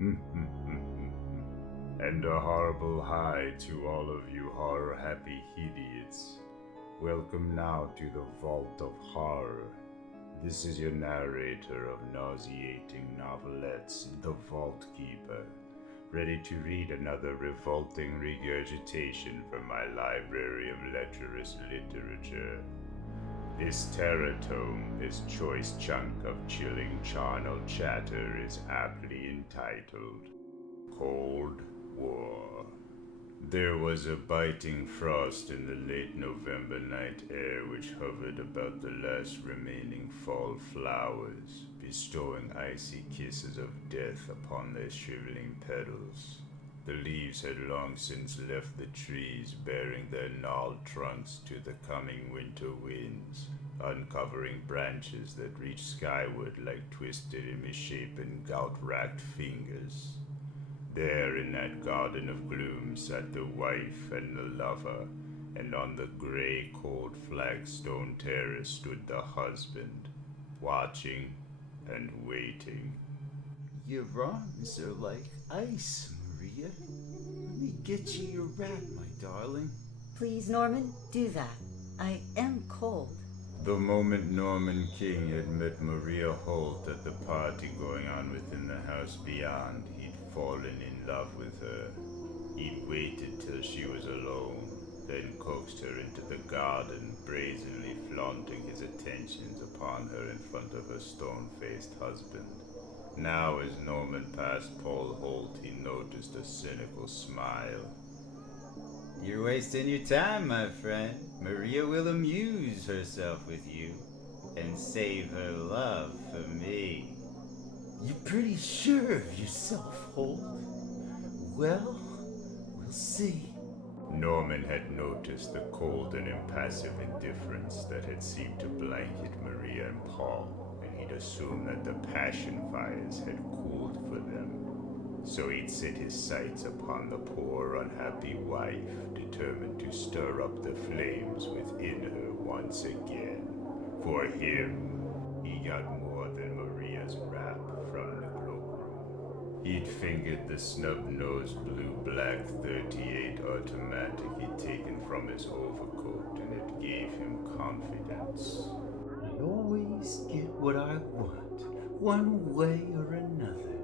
And a horrible hi to all of you horror-happy idiots. Welcome now to the Vault of Horror. This is your narrator of nauseating novelettes, the Vault Keeper, ready to read another revolting regurgitation from my library of lecherous literature. This terror tome, this choice chunk of chilling charnel chatter, is aptly entitled Cold War. There was a biting frost in the late November night air which hovered about the last remaining fall flowers, bestowing icy kisses of death upon their shriveling petals. The leaves had long since left the trees, bearing their gnarled trunks to the coming winter winds, uncovering branches that reached skyward like twisted and misshapen gout-racked fingers. There in that garden of gloom sat the wife and the lover, and on the grey, cold flagstone terrace stood the husband, watching and waiting. Your arms are like ice, Maria. Let me get you your wrap, my darling. Please, Norman, do that. I am cold. The moment Norman King had met Maria Holt at the party going on within the house beyond, he'd fallen in love with her. He'd waited till she was alone, then coaxed her into the garden, brazenly flaunting his attentions upon her in front of her stone-faced husband. Now, as Norman passed Paul Holt, he noticed a cynical smile. You're wasting your time, my friend. Maria will amuse herself with you and save her love for me. You're pretty sure of yourself, Holt. Well, we'll see. Norman had noticed the cold and impassive indifference that had seemed to blanket Maria and Paul, and he'd assumed that the passion fires had cooled for them. So he'd set his sights upon the poor, unhappy wife, determined to stir up the flames within her once again. For him, he got more than Maria's wrap from the cloakroom. He'd fingered the snub-nosed blue-black .38 automatic he'd taken from his overcoat, and it gave him confidence. I always get what I want, one way or another.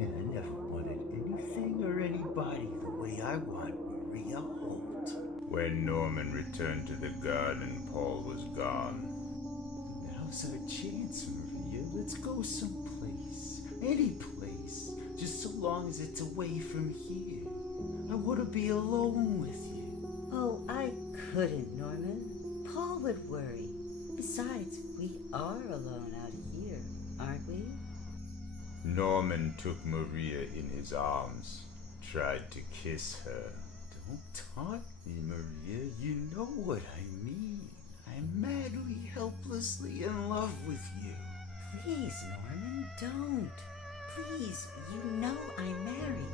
And I never wanted anything or anybody the way I want Maria Holt. When Norman returned to the garden, Paul was gone. Now's our chance, Maria. Let's go someplace. Any place. Just so long as it's away from here. I want to be alone with you. Oh, I couldn't, Norman. Paul would worry. Besides, we are alone out here, aren't we? Norman took Maria in his arms, tried to kiss her. Don't taunt me, Maria. You know what I mean. I'm madly, helplessly in love with you. Please, Norman, don't. Please, you know I'm married.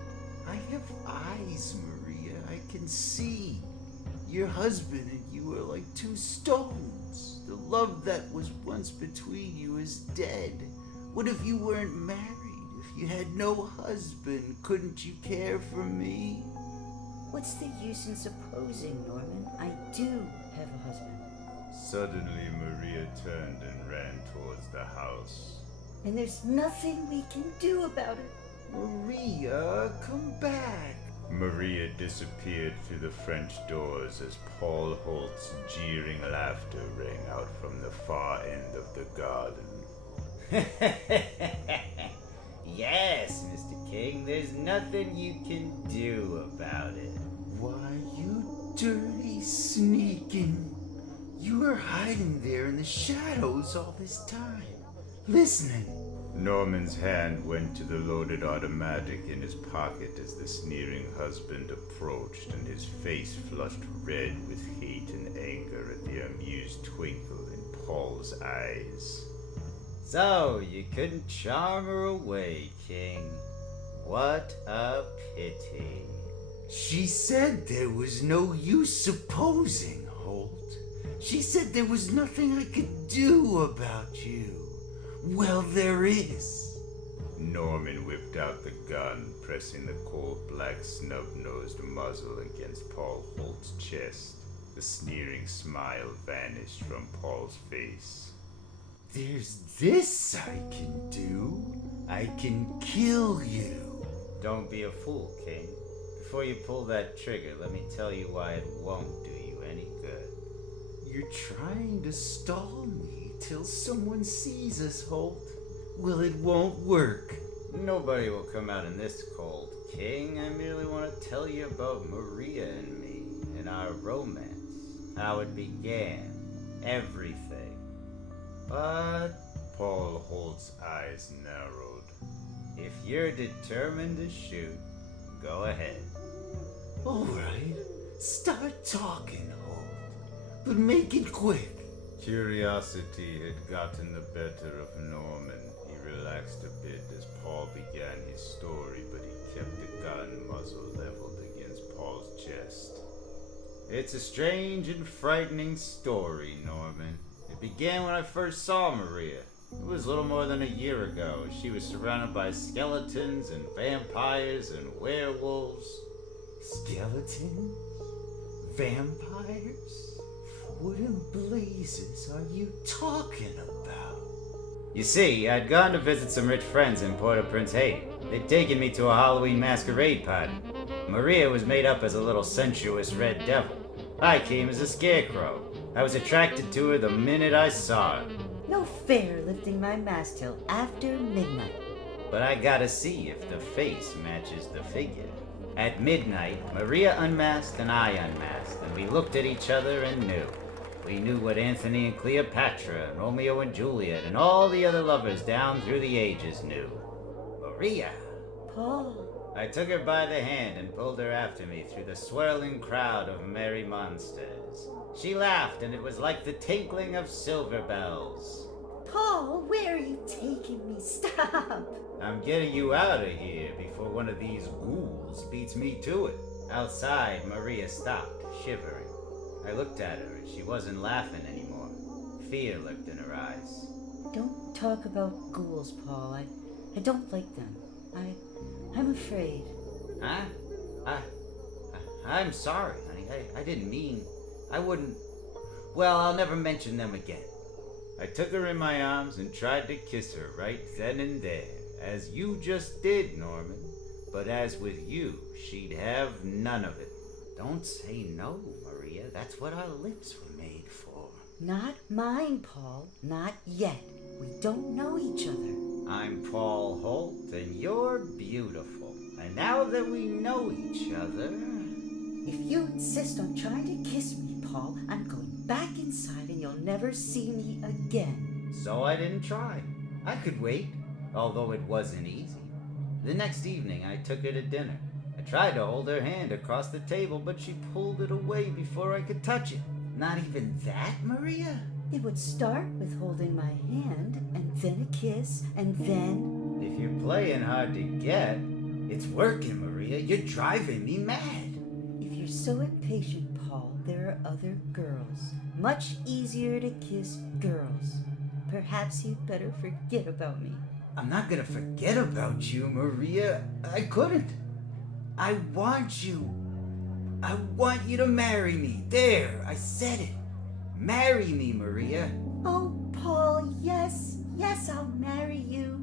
I have eyes, Maria. I can see. Your husband and you are like two stones. The love that was once between you is dead. What if you weren't married? If you had no husband, couldn't you care for me? What's the use in supposing, Norman? I do have a husband. Suddenly, Maria turned and ran towards the house. And there's nothing we can do about it. Maria, come back. Maria disappeared through the French doors as Paul Holt's jeering laughter rang out from the far end of the garden. Yes, Mr. King, there's nothing you can do about it. Why, you dirty, sneaking. You were hiding there in the shadows all this time, listening. Norman's hand went to the loaded automatic in his pocket as the sneering husband approached, and his face flushed red with hate and anger at the amused twinkle in Paul's eyes. So, you couldn't charm her away, King. What a pity. She said there was no use supposing, Holt. She said there was nothing I could do about you. Well, there is. Norman whipped out the gun, pressing the cold black snub-nosed muzzle against Paul Holt's chest. The sneering smile vanished from Paul's face. There's this I can do. I can kill you. Don't be a fool, King. Before you pull that trigger, let me tell you why it won't do you any good. You're trying to stall me till someone sees us, Holt. Well, it won't work. Nobody will come out in this cold, King. I merely want to tell you about Maria and me, and our romance. How it began. Everything. But Paul Holt's eyes narrowed. if you're determined to shoot, go ahead. All right, start talking, Holt. But make it quick. Curiosity had gotten the better of Norman. He relaxed a bit as Paul began his story, but he kept the gun muzzle leveled against Paul's chest. It's a strange and frightening story, Norman. It began when I first saw Maria. It was little more than a year ago. She was surrounded by skeletons and vampires and werewolves. Skeletons? Vampires? What in blazes are you talking about? You see, I'd gone to visit some rich friends in Port-au-Prince, Haiti. They'd taken me to a Halloween masquerade party. Maria was made up as a little sensuous red devil. I came as a scarecrow. I was attracted to her the minute I saw her. No fair lifting my mask till after midnight. But I gotta see if the face matches the figure. At midnight, Maria unmasked and I unmasked, and we looked at each other and knew. We knew what Anthony and Cleopatra, and Romeo and Juliet, and all the other lovers down through the ages knew. Maria! Paul, I took her by the hand and pulled her after me through the swirling crowd of merry monsters. She laughed, and it was like the tinkling of silver bells. Paul, where are you taking me? Stop! I'm getting you out of here before one of these ghouls beats me to it. Outside, Maria stopped, shivering. I looked at her, and she wasn't laughing anymore. Fear lurked in her eyes. Don't talk about ghouls, Paul. I don't like them. I'm afraid. Huh? I'm sorry, honey. I didn't mean... I wouldn't... Well, I'll never mention them again. I took her in my arms and tried to kiss her right then and there, as you just did, Norman. But as with you, she'd have none of it. Don't say no, Maria. That's what our lips were made for. Not mine, Paul. Not yet. We don't know each other. I'm Paul Holt, and you're beautiful. And now that we know each other... If you insist on trying to kiss me, Paul, I'm going back inside and you'll never see me again. So I didn't try. I could wait, although it wasn't easy. The next evening, I took her to dinner. I tried to hold her hand across the table, but she pulled it away before I could touch it. Not even that, Maria? It would start with holding my hand, and then a kiss, and then... If you're playing hard to get, it's working, Maria. You're driving me mad. If you're so impatient, Paul, there are other girls. Much easier to kiss girls. Perhaps you'd better forget about me. I'm not gonna forget about you, Maria. I couldn't. I want you. I want you to marry me. There, I said it. Marry me, Maria. Oh, Paul, yes, I'll marry you.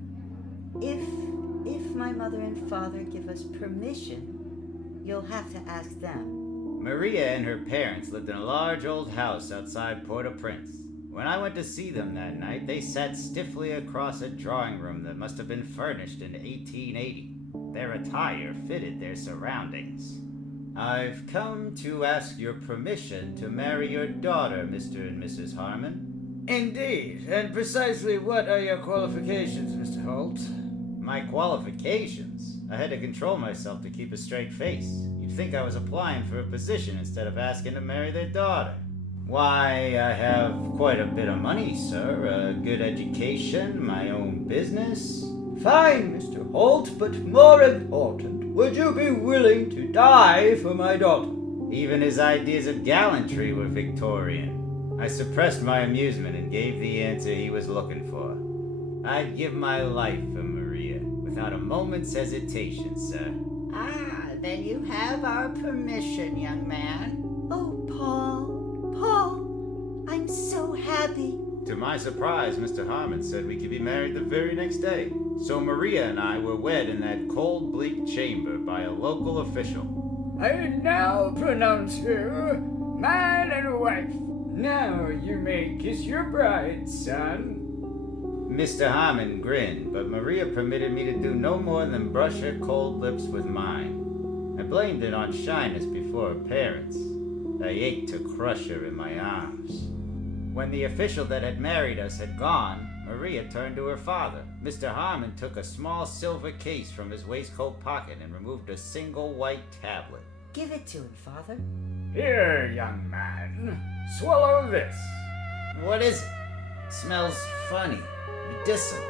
If my mother and father give us permission, you'll have to ask them. Maria and her parents lived in a large old house outside Port-au-Prince. When I went to see them that night, they sat stiffly across a drawing room that must have been furnished in 1880. Their attire fitted their surroundings. I've come to ask your permission to marry your daughter, Mr. and Mrs. Harmon. Indeed, and precisely what are your qualifications, Mr. Holt? My qualifications? I had to control myself to keep a straight face. You'd think I was applying for a position instead of asking to marry their daughter. Why, I have quite a bit of money, sir. A good education, my own business. Fine, Mr. Holt, but more important, would you be willing to die for my daughter? Even his ideas of gallantry were Victorian. I suppressed my amusement and gave the answer he was looking for. I'd give my life for Maria. With without a moment's hesitation, sir. Ah, then you have our permission, young man. Oh, Paul. Paul, I'm so happy. To my surprise, Mr. Harmon said we could be married the very next day. So Maria and I were wed in that cold, bleak chamber by a local official. I now pronounce you man and wife. Now you may kiss your bride, son. Mr. Harmon grinned, but Maria permitted me to do no more than brush her cold lips with mine. I blamed it on shyness before her parents. I ached to crush her in my arms. When the official that had married us had gone, Maria turned to her father. Mr. Harmon took a small silver case from his waistcoat pocket and removed a single white tablet. Give it to him, Father. Here, young man, swallow this. What is it? Smells funny, medicinal.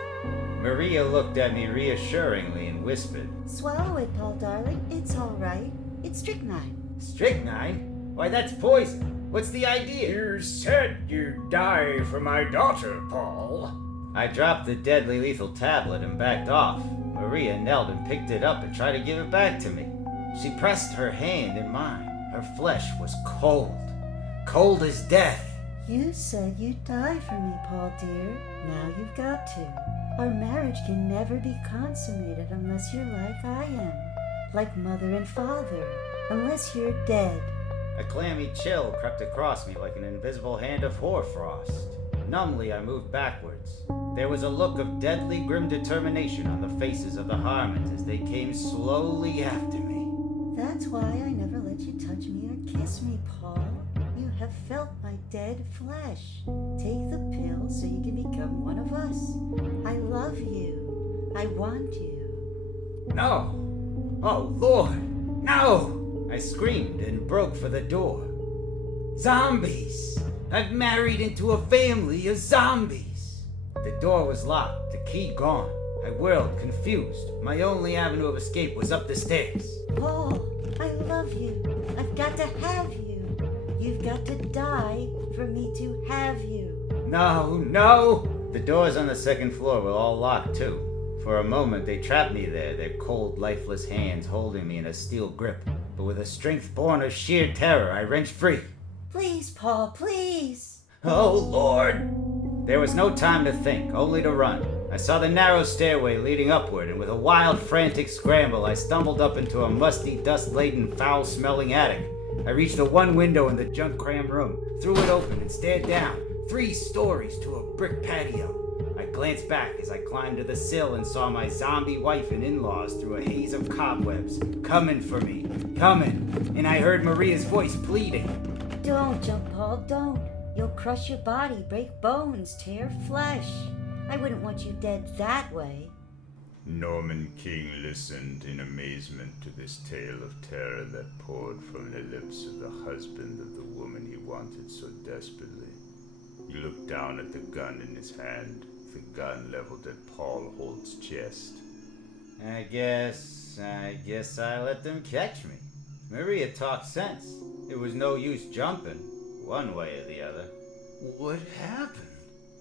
Maria looked at me reassuringly and whispered, Swallow it, Paul, darling. It's all right. It's strychnine. Strychnine? Why, that's poison. What's the idea? You said you'd die for my daughter, Paul. I dropped the deadly lethal tablet and backed off. Maria knelt and picked it up and tried to give it back to me. She pressed her hand in mine. Her flesh was cold. Cold as death. You said you'd die for me, Paul, dear. Now you've got to. Our marriage can never be consummated unless you're like I am. Like mother and father. Unless you're dead. A clammy chill crept across me like an invisible hand of hoarfrost. Numbly, I moved backwards. There was a look of deadly grim determination on the faces of the Harmons as they came slowly after me. That's why I never let you touch me or kiss me, Paul. You have felt my dead flesh. Take the pill so you can become one of us. I love you. I want you. No! Oh, Lord! No! I screamed and broke for the door. Zombies! I've married into a family of zombies! The door was locked, the key gone. I whirled, confused. My only avenue of escape was up the stairs. Paul, I love you. I've got to have you. You've got to die for me to have you. No, no! The doors on the second floor were all locked, too. For a moment, they trapped me there, their cold, lifeless hands holding me in a steel grip. But with a strength born of sheer terror, I wrenched free. Please, Paul, please. Oh, Lord! There was no time to think, only to run. I saw the narrow stairway leading upward, and with a wild, frantic scramble, I stumbled up into a musty, dust-laden, foul-smelling attic. I reached the one window in the junk-crammed room, threw it open, and stared down, 3 stories to a brick patio. I glanced back as I climbed to the sill and saw my zombie wife and in-laws through a haze of cobwebs, coming for me, coming, and I heard Maria's voice pleading. Don't jump, Paul, don't. You'll crush your body, break bones, tear flesh. I wouldn't want you dead that way. Norman King listened in amazement to this tale of terror that poured from the lips of the husband of the woman he wanted so desperately. He looked down at the gun in his hand, the gun leveled at Paul Holt's chest. I guess I let them catch me. Maria talked sense. It was no use jumping, one way or the other. What happened?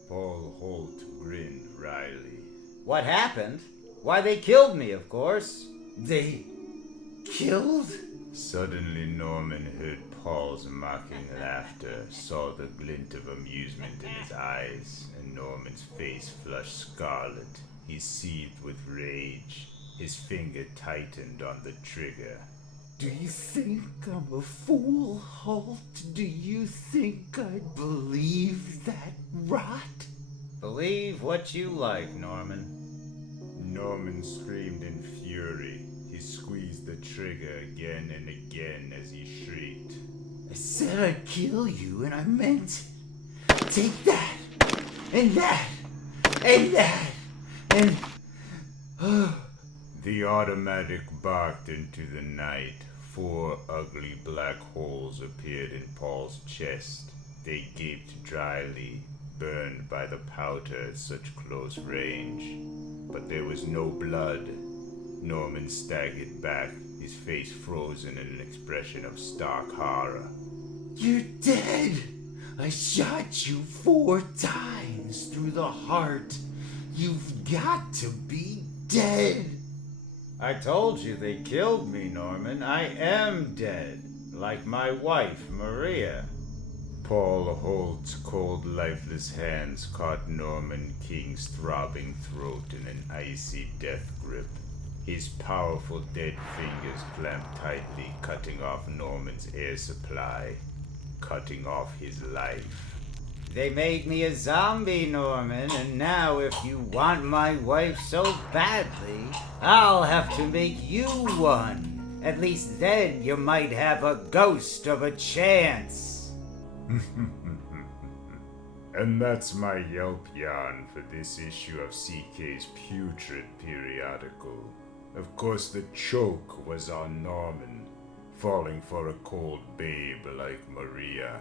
Paul Holt grinned wryly. What happened? Why, they killed me, of course. They killed? Suddenly Norman heard Paul's mocking laughter, saw the glint of amusement in his eyes, and Norman's face flushed scarlet. He seethed with rage. His finger tightened on the trigger. Do you think I'm a fool, Holt? Do you think I'd believe that rot? Believe what you like, Norman. Norman screamed in fury. He squeezed the trigger again and again as he shrieked. I said I'd kill you, and I meant take that, and that, and that, and... The automatic barked into the night. 4 ugly black holes appeared in Paul's chest. They gaped dryly, burned by the powder at such close range. But there was no blood. Norman staggered back, his face frozen in an expression of stark horror. You're dead! I shot you 4 times through the heart. You've got to be dead. I told you they killed me, Norman. I am dead. Like my wife, Maria. Paul Holt's cold, lifeless hands caught Norman King's throbbing throat in an icy death grip. His powerful dead fingers clamped tightly, cutting off Norman's air supply, cutting off his life. They made me a zombie, Norman, and now if you want my wife so badly, I'll have to make you one. At least then you might have a ghost of a chance. And that's my Yelp yarn for this issue of CK's putrid periodical. Of course, the choke was on Norman, falling for a cold babe like Maria.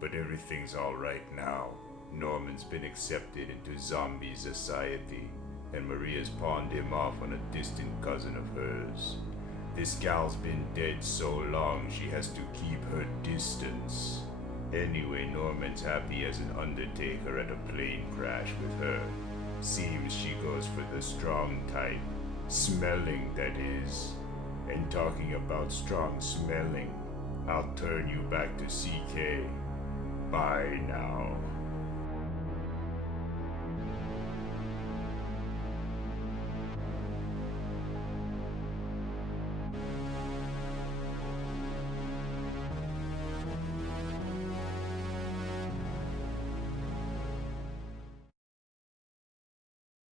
But everything's alright now. Norman's been accepted into zombie society, and Maria's pawned him off on a distant cousin of hers. This gal's been dead so long she has to keep her distance. Anyway, Norman's happy as an undertaker at a plane crash with her. Seems she goes for the strong type. Smelling, that is. And talking about strong smelling, I'll turn you back to CK. Bye now.